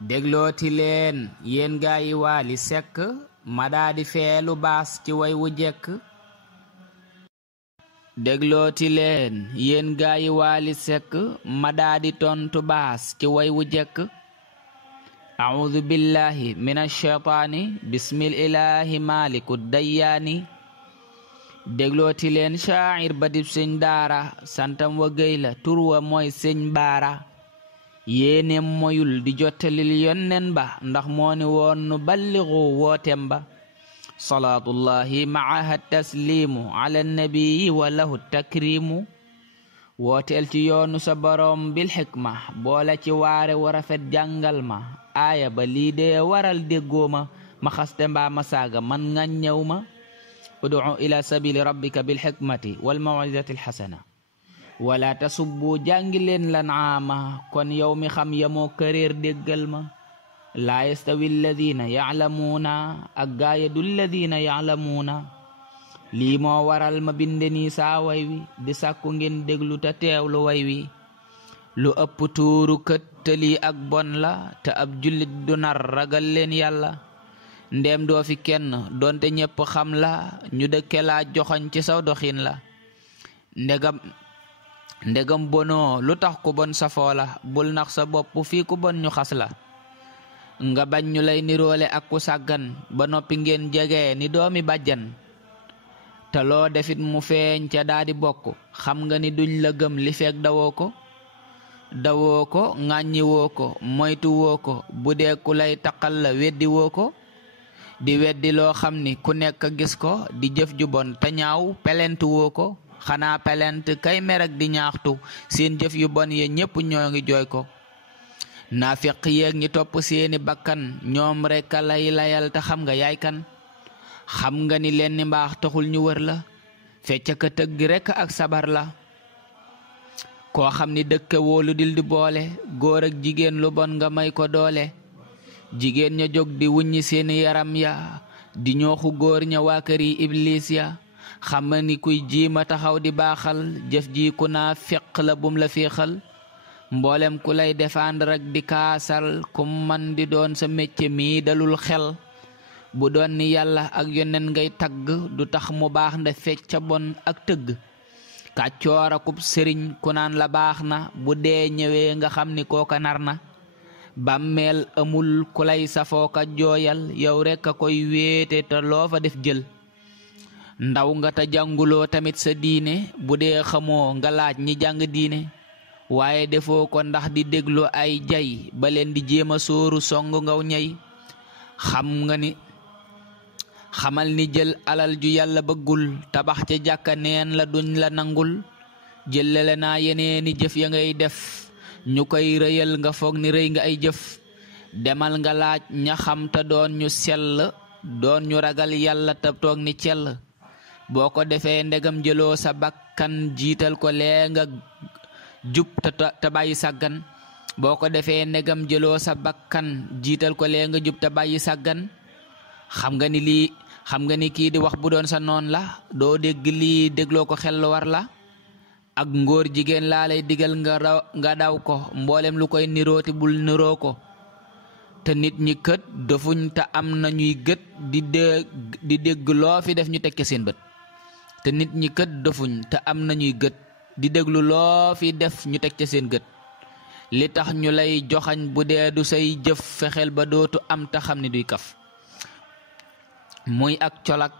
déglooti leen yéen gaa yi Waly Seck ma daa di feelu baas ci way wu jekk déglooti leen yéen gaa yi Waly Seck ma daa di tontu baas ci way wu jekk a'udhu billahi minash shaytaani bismillahi malikud dayyaani déglooti leen shaa'ir ba dib sëñ daara santam wa géy la tur wa mooy sëñ baara yéeneem moyul di jottalil yonnen ba ndax moo ni woon nu balligu wootem ba salaatullahi ma'aha taslimu ala nabii wa lahu takrimu wooteel ci yoonu sa boroom bil xikma boole ci waare wa rafet jàngal ma aaya ba lii dee waral déggoo ma xaste mbaa ma saaga man ŋàññew ma ud'u ila sabili rabbika bil xikmati wal maw'izati al xasana wala tasubbu jàngi leen lan aama kon yow mi xam yamoo këréer déggal ma laa yastawi alladina ya'lamuuna ak gaaya du alladina ya'lamuuna lii moo waral ma binde nii saa way wi di sàkku ngeen déglu te teewlu way wi lu ëpp tuuru këttali ak bon la te ab jullit du nar ragal leen yàlla ndéem doo fi kenn doonte ñépp xam la ñu dëkke laa joxoñ ci saw doxin la ndegam bonoo lu tax ku bon safoo la bul nax sa bopp fii ku bon ñu xas la nga bañ ñu lay niroole ak ku sàggan ba noppi ngeen jege ni doomi bàjjan te loo defit mu feeñ ca daadi bokk xam nga ni duñ la gëm li feek dawoo ko ŋàññiwoo ko moytuwoo ko bu dee ku lay taqal la weddiwoo ko di weddi loo xam ni ku nekk gis ko di jëf ju bon te ñaaw pelentuwoo ko xanaa pelent kay merek di ñaaxtu seen jëf yu bon ye ñépp ñoo ngi jooy ko naafiq yeeg ñi topp seeni bakkan ñoom rekk a lay layal te xam nga yaay kan xam nga ni lenn mbaax taxul ñu wër la fecc ka tëgg rekk ak sabar la koo xam ni dëkke woolu dil di boole góor ak jigéen lu bon nga may ko doole jigéen ña jóg di wuññi seeni yaram ya di ñooxu góor ña waa kër yi iblis ya xam ni kuy jiima taxaw di baaxal jëf ji ku naa feq la bum la féexal mboolem ku lay défendre ak di kaasal kum man di doon sa métier mi dalul xel bu doon ni yàlla ak yoneen ngay tagg du tax mu baax nda fecca bon ak tëgg kàccoor akub sëriñ ku naan la baax na bu dee ñëwee nga xam ni kooka nar na bàmmeel amul ku lay safoo ka jooyal yow rekk a koy wéete te loo fa def jël ndaw nga ta jànguloo tamit sa diine bu dee xamoo nga laaj ñi jàng diine waaye defoo ko ndax di déglu ay jay ba leen di jéema sóoru song ngaw ñay xamal ni jël alal ju yàlla bëggul tabax ca jàkka neen la duñ la nangul jëlale naa yeneeni jëf ya ngay def ñu koy rëyal nga foog ni rëy nga ay jëf demal nga laaj ña xam te doon ñu sell doon ñu ragal yàlla te toog ni cell boo ko defee ndegam jëloo sa bakkan jiital ko lee nga jub te bàyyi sàggan boo ko defee ndegam jëloo sa bakkan jiital ko lee nga jub te bàyyi sàggan xam nga ni kii di wax bu doon sa noon la doo dégg lii dégloo ko xel lu war la ak ngóor jigéen laa lay digal nga daw ko mboolem lu koy nirooti bul niroo ko te nit ñi kët dofuñ te am na ñuy gët di dégg loo fi def ñu teg ca seen bët te nit ñi kët dofuñ te am na ñuy gët di déglu loo fi def ñu teg ca seen gët li tax ñu lay joxañ bu dee du say jëf fexeel ba dootu am te xam ni duy kaf muy ak colak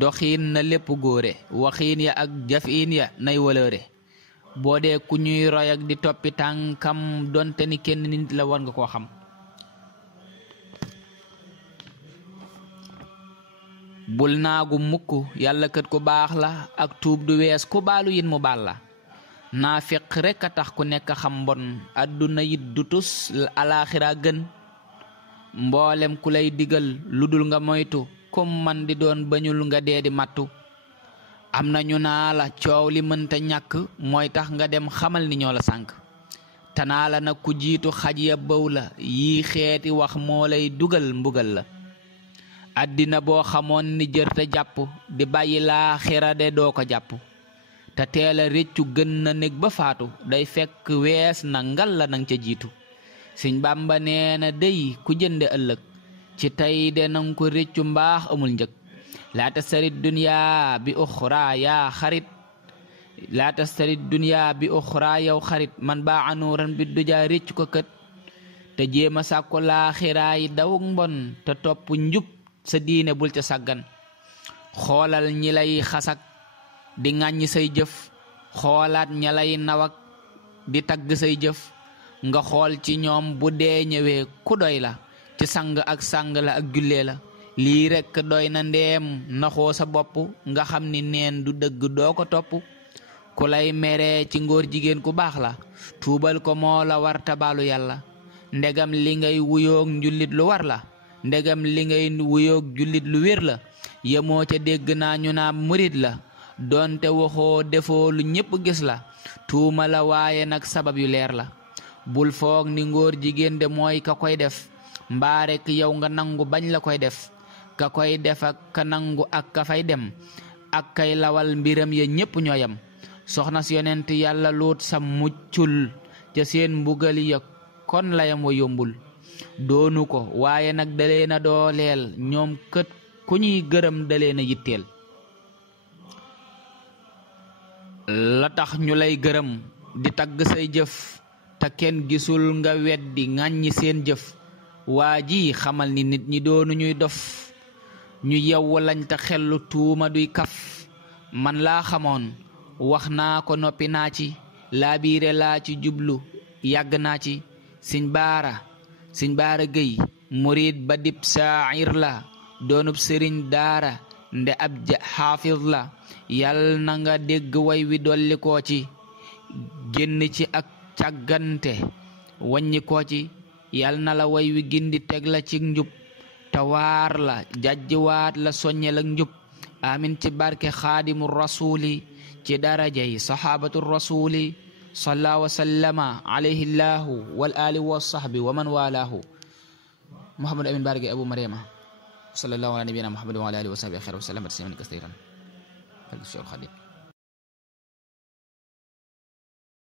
doxiin na lépp góore waxiin ya ak jafiin ya nay wëlëre boo dee ku ñuy roy ak di toppi tànkam donte ni kenn nit la war nga koo xam bul naagu mukk yàlla kat ku baax la ak tuub du wees ku baalu yin mu baal la naafiq rekk a tax ku nekk xam mbon àdduna yit du tus alaaxira gën mboolem ku lay digal lu dul nga moytu kum man di doon bañul nga dee di mattu am na ñu naa la coow li mënta ñàkk mooy tax nga dem xamal ni ñoo la sànk te naa la nag ku jiitu xaj ya bëw la yii xeeti wax moo lay dugal mbugal la àddina boo xamoon ni jërte jàpp di bàyyi laaxira de doo ko jàpp te teel a réccu gën na nekk ba faatu day fekk wees na ngal la nang ca jiitu Sëñ Bàmba neena dey ku jënde ëllëg ci tey de nang ko réccu mbaax amul njëg laa tastari dunya bi uxra yaa xarit laa tastari dunya bi uxra yow xarit man baa anuuran bi duja réccu ko kët te jéema sàkku laaxiraay dawuk mbon te topp njub sa diine bul ca sàggan xoolal ñi lay xasak di ŋàññi say jëf xoolaat ña lay nawak di tagg say jëf nga xool ci ñoom bu dee ñëwee ku doy la ci sang ak sang la ak jullee la lii rekk doy na ndeem naxoo sa bopp nga xam ni neen du dëgg doo ko topp ku lay meree ci ngóor jigéen ku baax la tuubal ko moo la war tabaalu yàlla ndegam li ngay wuyoog njullit lu war la ndegam li ngay wuyoog jullit lu wér la yemoo ca dégg naa ñu naa murit la doonte waxoo defoo lu ñépp gis la tuuma la waaye nag sabab yu leer la bul foog ni ngóor jigéen de mooy ka koy def mbaa rekk yow nga nangu bañ la koy def ka koy def ak ka nangu ak ka fay dem ak kay lawal mbiram ya ñépp ñooyam soxna si yonent yàlla luut sa muccul ca seen mbugali ya kon layam wa yombul doonu ko waaye nag dalee na dooleel ñoom kët ku ñuy gërëm dalee na yitteel la tax ñu lay gërëm di tagg say jëf te kenn gisul nga weddi ŋàññi seen jëf waa ji xamal ni nit ñi doonu ñuy dof ñu yewwu lañ te xellu tuuma duy kaf man laa xamoon wax naa ko noppi naa ci laa biire laa ci jublu yàgg naa ci Sëñ Baara Géy murid ba dib saa'ir la doonub sëriñ daara nde ab xaafiz la yal na nga dégg way wi dolli koo ci génn ci ak càggante waññi koo ci yal na la way wi gindi teg la ci njub tawaar la jajjiwaat la soññel ak njub amin ci barke xaadimu rasuli ci darajay sahabatu rasuli salla wa sallama alayhi llahu wal ali wa sahbi wa man walahu Muhammad Amin Barge Abu Mariama sallallahu ala nabiyina Muhammad wa ala alihi wa sahbihi khairu wa sallam tasliman katsiran.